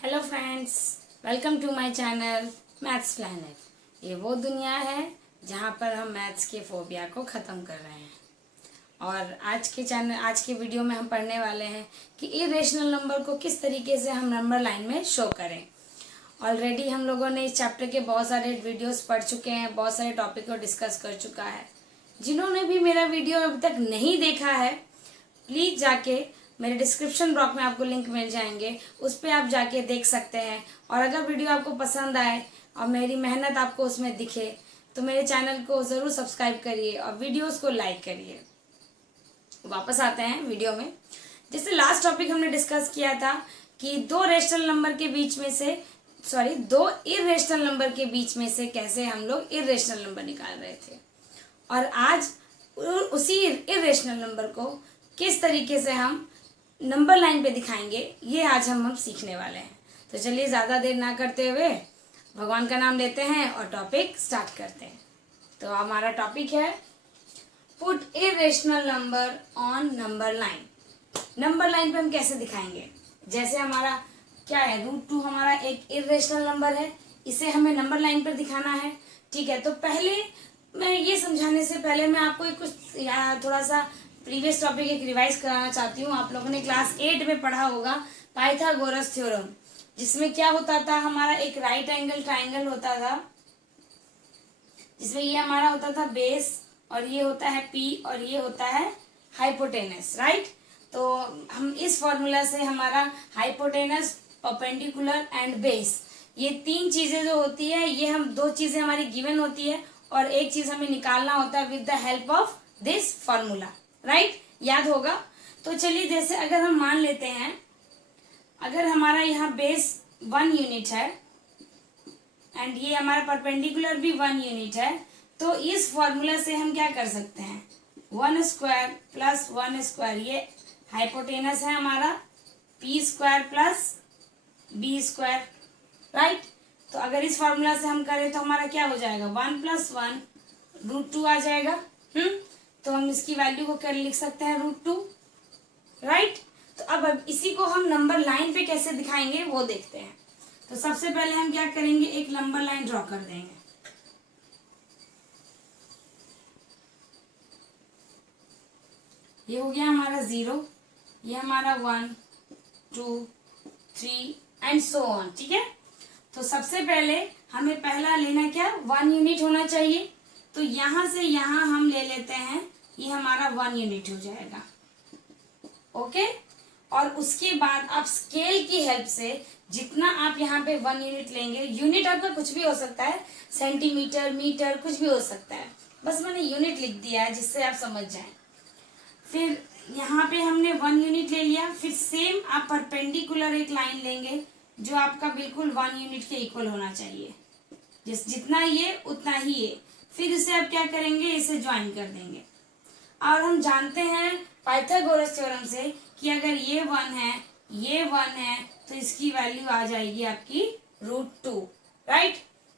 Hello friends, welcome to my channel maths planet. ये वो दुनिया है जहाँ पर हम मैथ्स के फोबिया को ख़त्म कर रहे हैं। और आज के वीडियो में हम पढ़ने वाले हैं कि इरेशनल नंबर को किस तरीके से हम नंबर लाइन में शो करें। ऑलरेडी हम लोगों ने इस चैप्टर के बहुत सारे वीडियोस पढ़ चुके हैं, बहुत सारे टॉपिक को डिस्कस कर चुका है। जिन्होंने भी मेरा वीडियो अभी तक नहीं देखा है, प्लीज़ जाके मेरे डिस्क्रिप्शन बॉक्स में आपको लिंक मिल जाएंगे, उस पर आप जाके देख सकते हैं। और अगर वीडियो आपको पसंद आए और मेरी मेहनत आपको उसमें दिखे तो मेरे चैनल को ज़रूर सब्सक्राइब करिए और वीडियोस को लाइक करिए। वापस आते हैं वीडियो में। जैसे लास्ट टॉपिक हमने डिस्कस किया था कि दो इरेशनल नंबर के बीच में से कैसे हम लोग इरेशनल नंबर निकाल रहे थे। और आज उसी इरेशनल नंबर को किस तरीके से हम नंबर लाइन पे दिखाएंगे, ये आज हम सीखने वाले हैं। तो चलिए ज़्यादा देर ना करते हुए भगवान का नाम लेते हैं और टॉपिक स्टार्ट करते हैं। तो हमारा टॉपिक है put irrational number on number line. Number line पे हम कैसे दिखाएंगे? जैसे हमारा क्या है, √2 हमारा एक इरेशनल नंबर है, इसे हमें नंबर लाइन पर दिखाना है। ठीक है, तो पहले मैं ये समझाने से पहले मैं आपको कुछ थोड़ा सा प्रीवियस टॉपिक एक रिवाइज कराना चाहती हूँ। आप लोगों ने क्लास 8 में पढ़ा होगा पाइथागोरस थ्योरम, जिसमें क्या होता था, हमारा एक राइट एंगल ट्राइंगल होता था, जिसमें ये हमारा होता था बेस और ये होता है पी और ये होता है हाइपोटेनस, राइट। तो हम इस फॉर्मूला से हमारा हाइपोटेनस, परपेंडिकुलर एंड बेस, ये तीन चीजें जो होती है, ये हम दो चीजें हमारी गिवन होती है और एक चीज हमें निकालना होता है with the help of this formula, right. याद होगा। तो चलिए, जैसे अगर हम मान लेते हैं, अगर हमारा यहाँ बेस 1 यूनिट है एंड ये हमारा परपेंडिकुलर भी 1 यूनिट है, तो इस फॉर्मूला से हम क्या कर सकते हैं, 1 स्क्वायर प्लस 1 स्क्वायर, ये हाइपोटेनस है हमारा, p square plus b square, right. तो अगर इस फॉर्मूला से हम करें तो हमारा क्या हो जाएगा, 1 + 1 √2 आ जाएगा। तो हम इसकी वैल्यू को क्या लिख सकते हैं, √2, राइट। तो अब इसी को हम नंबर लाइन पे कैसे दिखाएंगे वो देखते हैं। तो सबसे पहले हम क्या करेंगे, एक नंबर लाइन ड्रॉ कर देंगे। ये हो गया हमारा 0, ये हमारा 1 2 3 एंड सो ऑन, ठीक है। तो सबसे पहले हमें पहला लेना क्या, 1 यूनिट होना चाहिए। तो यहां से यहां हम ले लेते हैं, ये हमारा 1 यूनिट हो जाएगा, ओके। और उसके बाद आप स्केल की हेल्प से जितना आप यहाँ पे 1 यूनिट लेंगे, यूनिट आपका कुछ भी हो सकता है, सेंटीमीटर, मीटर, कुछ भी हो सकता है, बस मैंने यूनिट लिख दिया है जिससे आप समझ जाएं। फिर यहाँ पे हमने 1 यूनिट ले लिया, फिर सेम आप परपेंडिकुलर एक लाइन लेंगे जो आपका बिल्कुल 1 यूनिट के इक्वल होना चाहिए, जितना ये उतना ही ये। फिर इसे आप क्या करेंगे, इसे ज्वाइन कर देंगे। और हम जानते हैं पाइथागोरस थ्योरम से कि अगर ये 1 है, ये 1 है, तो इसकी वैल्यू आ जाएगी आपकी √2, राइट।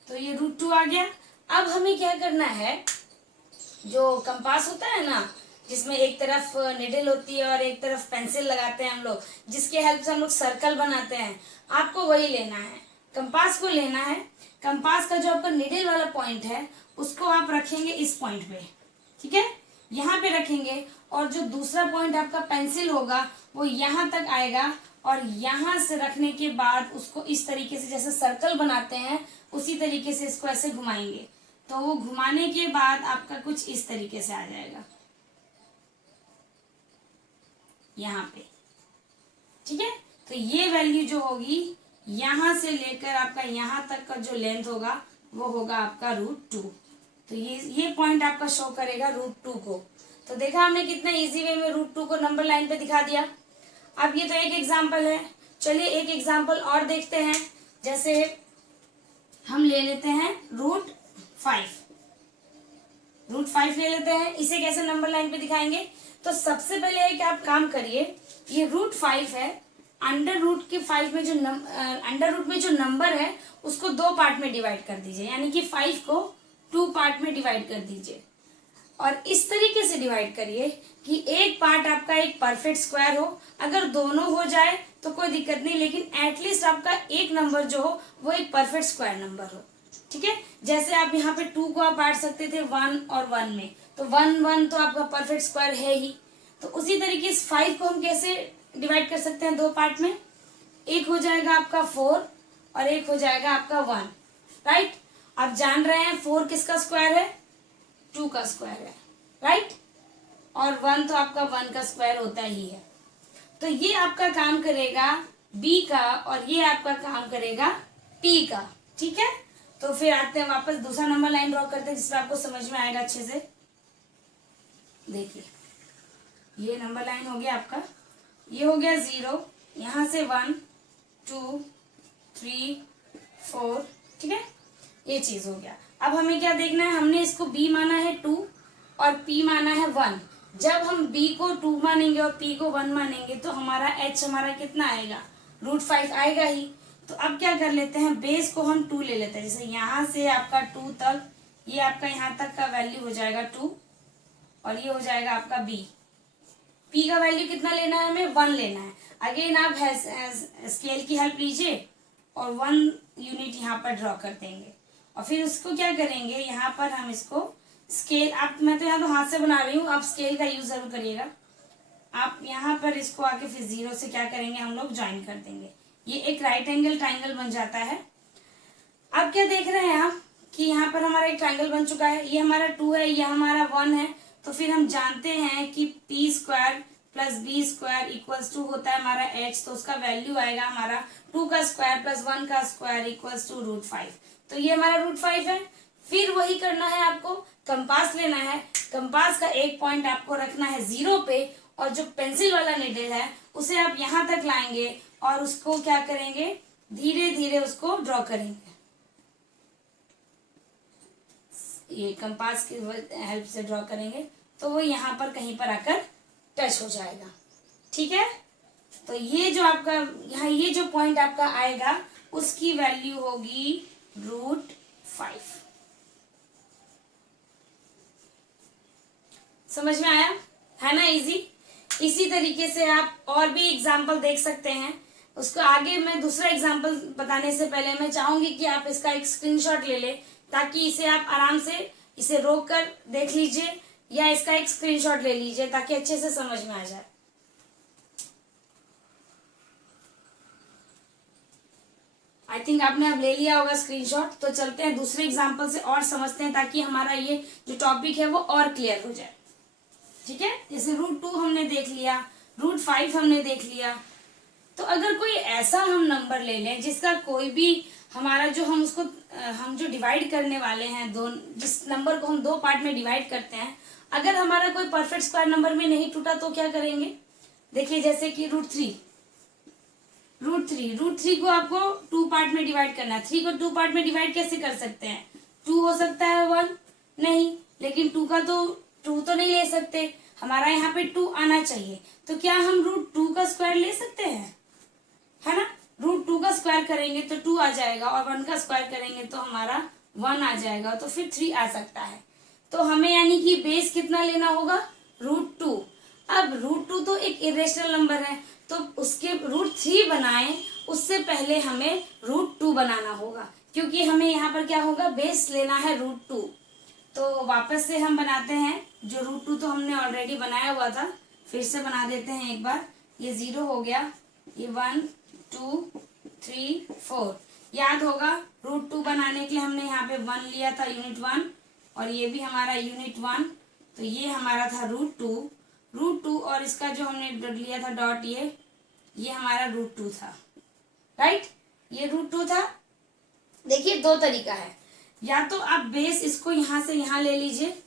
तो ये √2 आ गया। अब हमें क्या करना है, जो कंपास होता है ना, जिसमें एक तरफ निडल होती है और एक तरफ पेंसिल लगाते हैं हम लोग, जिसके हेल्प से हम लोग सर्कल बनाते हैं, आपको वही लेना है, कंपास को लेना है। कंपास का जो आपका निडल वाला पॉइंट है उसको आप रखेंगे इस पॉइंट पे, ठीक है, यहाँ पे रखेंगे। और जो दूसरा पॉइंट आपका पेंसिल होगा वो यहाँ तक आएगा, और यहाँ से रखने के बाद उसको इस तरीके से, जैसे सर्कल बनाते हैं उसी तरीके से इसको ऐसे घुमाएंगे। तो वो घुमाने के बाद आपका कुछ इस तरीके से आ जाएगा यहाँ पे, ठीक है। तो ये वैल्यू जो होगी, यहाँ से लेकर आपका यहाँ तक का जो लेंथ होगा वो होगा आपका √2। तो ये पॉइंट आपका शो करेगा √2 को। तो देखा हमने कितना इजी वे में √2 को नंबर लाइन पे दिखा दिया। अब ये तो एक एग्जांपल है, चलिए एक एग्जांपल और देखते हैं। जैसे हम ले लेते हैं √5 ले लेते हैं, इसे कैसे नंबर लाइन पे दिखाएंगे। तो सबसे पहले एक आप काम करिए, ये √5 है, अंडर रूट में जो नंबर है उसको 2 पार्ट में डिवाइड कर दीजिए, यानी कि 5 को 2 पार्ट में डिवाइड कर दीजिए। और इस तरीके से डिवाइड करिए कि एक पार्ट आपका एक परफेक्ट स्क्वायर हो। अगर दोनों हो जाए तो कोई दिक्कत नहीं, लेकिन एटलीस्ट आपका एक नंबर जो हो वो एक परफेक्ट स्क्वायर नंबर हो। ठीक है, जैसे आप यहाँ पे 2 को आप बांट सकते थे 1 और 1 में, तो 1 1 तो आपका परफेक्ट स्क्वायर है ही। तो उसी तरीके से 5 को हम कैसे डिवाइड कर सकते हैं 2 पार्ट में, एक हो जाएगा आपका 4 और एक हो जाएगा आपका 1, राइट। आप जान रहे हैं 4 किसका स्क्वायर है, 2 का स्क्वायर है, राइट, और 1 तो आपका 1 का स्क्वायर होता ही है। तो ये आपका काम करेगा बी का और ये आपका काम करेगा पी का। ठीक है, तो फिर आते हैं वापस, दूसरा नंबर लाइन ड्रॉ करते हैं जिसमें आपको समझ में आएगा अच्छे से। देखिए ये नंबर लाइन हो गया आपका, ये हो गया 0, यहां से 1 2 3 4, ठीक है, ये चीज हो गया। अब हमें क्या देखना है, हमने इसको b माना है 2 और p माना है 1। जब हम b को 2 मानेंगे और p को 1 मानेंगे तो हमारा h हमारा कितना आएगा, √5 आएगा ही। तो अब क्या कर लेते हैं, बेस को हम 2 ले लेते हैं, जैसे यहां से आपका 2 तक, ये आपका यहां तक का वैल्यू हो जाएगा 2 और ये हो जाएगा आपका b। p का वैल्यू कितना लेना है, हमें 1 लेना है। अगेन आप स्केल की हेल्प लीजिए और 1 यूनिट यहाँ पर ड्रॉ कर देंगे और फिर उसको क्या करेंगे, यहाँ पर हम इसको स्केल, आप मैं तो यहाँ तो हाथ से बना रही हूँ, आप स्केल का यूज जरूर करिएगा। आप यहाँ पर इसको आके फिर 0 से क्या करेंगे, हम लोग ज्वाइन कर देंगे, ये एक राइट एंगल ट्राइंगल बन जाता है। अब क्या देख रहे हैं आप कि यहाँ पर हमारा एक ट्राइंगल बन चुका है, ये हमारा 2 है, ये हमारा 1 है। तो फिर हम जानते हैं कि p² plus b² equals to होता है हमारा h, तो उसका वैल्यू आएगा हमारा 2 का स्क्वायर प्लस 1 का स्क्वायर इक्वल्स टू √5। तो ये हमारा √5 है। फिर वही करना है आपको, कंपास लेना है, कंपास का एक पॉइंट आपको रखना है 0 पे और जो पेंसिल वाला निडल है उसे आप यहाँ तक लाएंगे और उसको क्या करेंगे, धीरे धीरे उसको ड्रॉ करेंगे। ये कंपास की हेल्प से ड्रॉ करेंगे तो वो यहाँ पर कहीं पर आकर टच हो जाएगा। ठीक है, तो ये जो आपका यहाँ ये जो पॉइंट आपका आएगा उसकी वैल्यू होगी √5। समझ में आया है ना, इजी। इसी तरीके से आप और भी एग्जाम्पल देख सकते हैं। उसको आगे मैं दूसरा एग्जाम्पल बताने से पहले मैं चाहूंगी कि आप इसका एक स्क्रीनशॉट ले लें ताकि इसे आप आराम से इसे रोक कर देख लीजिए या इसका एक स्क्रीनशॉट ले लीजिए ताकि अच्छे से समझ में आ जाए। आई थिंक आपने अब ले लिया होगा स्क्रीनशॉट। तो चलते हैं दूसरे एग्जाम्पल से और समझते हैं ताकि हमारा ये जो टॉपिक है वो और क्लियर हो जाए। ठीक है, जैसे √2 हमने देख लिया, √5 हमने देख लिया। तो अगर कोई ऐसा हम नंबर ले लें जिसका कोई भी हमारा जो हम उसको हम जो डिवाइड करने वाले हैं, दो जिस नंबर को हम 2 पार्ट में डिवाइड करते हैं, अगर हमारा कोई परफेक्ट स्क्वायर नंबर में नहीं टूटा तो क्या करेंगे। देखिए जैसे कि √3 को आपको 2 पार्ट में डिवाइड करना है। 3 को 2 पार्ट में डिवाइड कैसे कर सकते हैं, 2 हो सकता है 1 नहीं, लेकिन 2 का तो 2 तो नहीं ले सकते, हमारा यहाँ पे 2 आना चाहिए। तो क्या हम √2 का स्क्वायर ले सकते हैं, है ना। √2 का स्क्वायर करेंगे तो 2 आ जाएगा और 1 का स्क्वायर करेंगे तो हमारा 1 आ जाएगा, तो फिर 3 आ सकता है। तो हमें यानी कि बेस कितना लेना होगा, √2। अब √2 तो एक इरेशनल नंबर है, तो उसके √3 बनाएं उससे पहले हमें √2 बनाना होगा, क्योंकि हमें यहाँ पर क्या होगा, बेस लेना है √2। तो वापस से हम बनाते हैं, जो √2 तो हमने ऑलरेडी बनाया हुआ था, फिर से बना देते हैं एक बार। ये 0 हो गया, ये 1 2 3 4, याद होगा √2 बनाने के लिए हमने यहाँ पे 1 लिया था, यूनिट 1, और ये भी हमारा यूनिट 1। तो ये हमारा था √2 और इसका जो हमने लिया था डॉट, ये हमारा √2 था, राइट, ये √2 था। देखिए 2 तरीका है, या तो आप बेस इसको यहां से यहां ले लीजिए,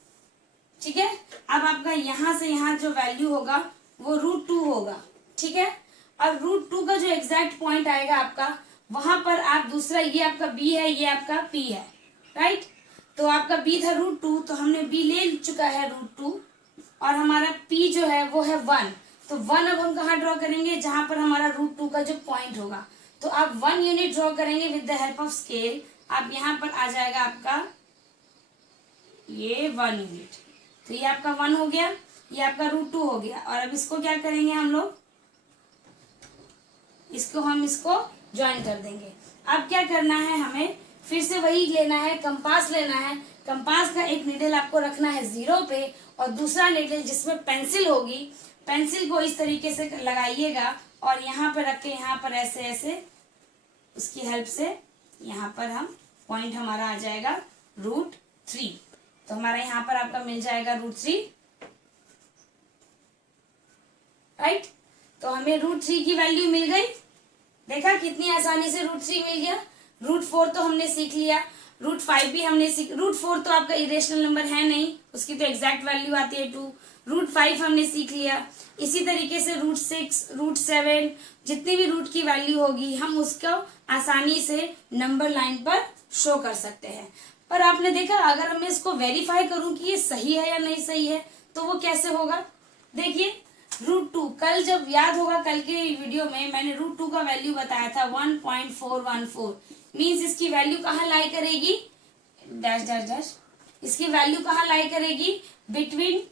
ठीक है। अब आपका यहां से यहां जो वैल्यू होगा वो √2 होगा, ठीक है। अब √2 का जो एग्जैक्ट पॉइंट आएगा आपका, वहां पर आप दूसरा, ये आपका b है, ये आपका p है, राइट। तो आपका b था √2, तो हमने b ले चुका है √2 और हमारा p जो है वो है 1। तो 1 अब हम कहाँ ड्रॉ करेंगे, जहां पर हमारा √2 का जो पॉइंट होगा। तो आप 1 यूनिट ड्रॉ करेंगे with the help of scale. आप यहाँ पर आ जाएगा आपका ये 1 यूनिट, तो ये आपका 1 हो गया, ये आपका √2 हो गया। और अब इसको क्या करेंगे हम लोग, इसको हम इसको ज्वाइन कर देंगे। अब क्या करना है, हमें फिर से वही लेना है, कंपास लेना है। कंपास का एक नीडल आपको रखना है 0 पे और दूसरा नीडल जिसमें पेंसिल होगी, पेंसिल को इस तरीके से लगाइएगा और यहाँ पर रख के यहाँ पर ऐसे ऐसे उसकी हेल्प से यहाँ पर हम पॉइंट हमारा आ जाएगा √3। तो हमारा यहाँ पर आपका मिल जाएगा √3, राइट। तो हमें √3 की वैल्यू मिल गई। देखा कितनी आसानी से √3 मिल गया। √4 तो हमने सीख लिया, √5 भी हमने सीख, √4 तो आपका इरेशनल नंबर है नहीं, उसकी तो एग्जैक्ट वैल्यू आती है 2। √5 हमने सीख लिया। इसी तरीके से √6, √7 जितनी भी रूट की वैल्यू होगी हम उसको आसानी से नंबर लाइन पर शो कर सकते हैं। पर आपने देखा अगर मैं इसको वेरीफाई करूं कि ये सही है या नहीं सही है तो वो कैसे होगा। देखिए √2, कल जब याद होगा कल के वीडियो में मैंने √2 का वैल्यू बताया था 1.414, मीन्स इसकी वैल्यू कहाँ लाई करेगी, डैश डैश डैश, इसकी वैल्यू कहाँ लाई करेगी, बिटवीन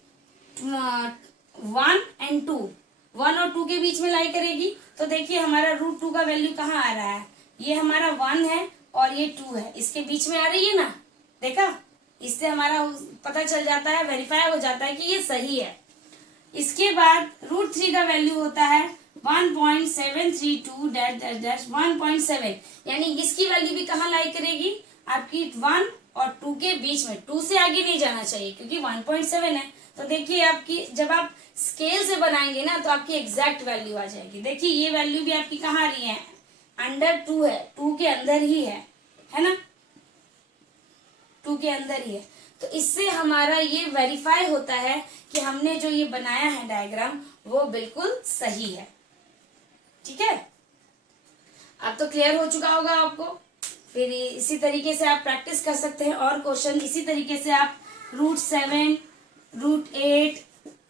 1 and 2, 1 और 2 के बीच में लाई करेगी। तो देखिए हमारा √2 का वैल्यू कहाँ आ रहा है, ये हमारा 1 है और ये 2 है, इसके बीच में आ रही है ना। देखा, इससे हमारा पता चल जाता है, वेरीफाई हो जाता है कि ये सही है। इसके बाद √3 का वैल्यू होता है 1.732 डैश डैश डैश 1.7, यानी इसकी वैल्यू भी कहाँ लाई करेगी, आपकी 1 और 2 के बीच में, 2 से आगे नहीं जाना चाहिए क्योंकि 1.7 है। तो देखिए आपकी जब आप स्केल से बनाएंगे ना तो आपकी एग्जैक्ट वैल्यू आ जाएगी। देखिए ये वैल्यू भी आपकी कहाँ आ रही है, अंडर 2 है, 2 के अंदर ही है ना, 2 के अंदर ही है। तो इससे हमारा ये वेरीफाई होता है कि हमने जो ये बनाया है डायग्राम वो बिल्कुल सही है। ठीक है, अब तो क्लियर हो चुका होगा आपको। फिर इसी तरीके से आप प्रैक्टिस कर सकते हैं और क्वेश्चन इसी तरीके से आप √7, √8,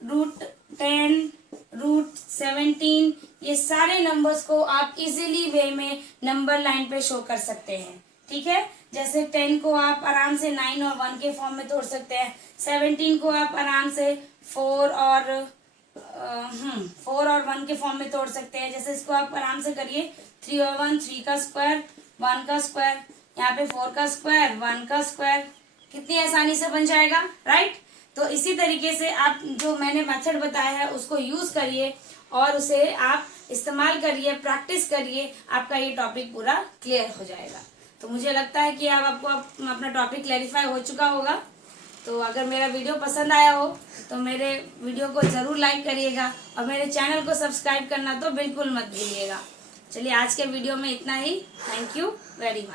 √10, √17 ये सारे नंबर्स को आप इजीली वे में नंबर लाइन पे शो कर सकते हैं। ठीक है, जैसे 10 को आप आराम से 9 और 1 के फॉर्म में तोड़ सकते हैं, 17 को आप आराम से 4 और 1 के फॉर्म में तोड़ सकते हैं। जैसे इसको आप आराम से करिए, 3 और 1 3 का स्क्वायर, 1 का स्क्वायर, यहाँ पे 4 का स्क्वायर, 1 का स्क्वायर, कितनी आसानी से बन जाएगा, राइट। तो इसी तरीके से आप जो मैंने मेथड बताया है उसको यूज करिए और उसे आप इस्तेमाल करिए, प्रैक्टिस करिए, आपका ये टॉपिक पूरा क्लियर हो जाएगा। तो मुझे लगता है कि अब आपको अपना टॉपिक क्लैरिफाई हो चुका होगा। तो अगर मेरा वीडियो पसंद आया हो तो मेरे वीडियो को ज़रूर लाइक करिएगा और मेरे चैनल को सब्सक्राइब करना तो बिल्कुल मत भूलिएगा। चलिए आज के वीडियो में इतना ही। Thank you very much.